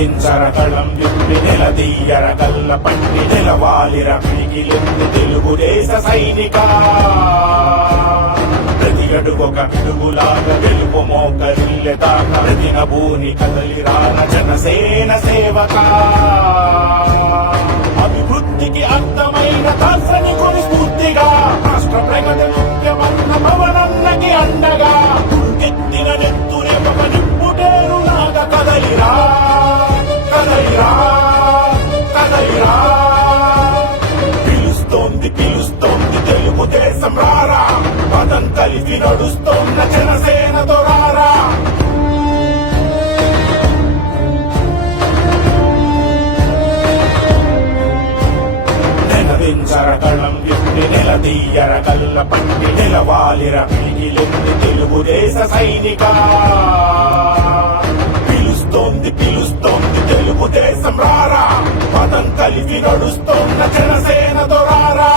నినదించర కళం విప్పి నిలదీయర కల్ల పట్టి నిలవాలిర పిగిలింది తెలుగుదేశ సైనిక. ప్రతి అడుగొక పిడుగులాగా వెలుపు మోకరిల్లె దాకా ప్రతిన భూని కదలిరాన జనసేన సేవక. అభివృద్ధికి అర్థమైన దార్శనికుని స్ఫూర్తిగా రాష్ట్ర ప్రగతి ముఖ్యమన్న భవన పిలుస్తోంది తెలుగుదేశం రారా? పదం కలిపి నడుస్తోన్న జనసేన దొరారా నినదించర కళం నెలదీయర కళ్ళ పండి పట్టి నిలవాలిర పిగిలింది తెలుగుదేశ సైనిక. పిలుస్తోంది పిలుస్తోంది తెలుగుదేశం రారా? కలిసి నడుస్తున్న జనసేన దొరారా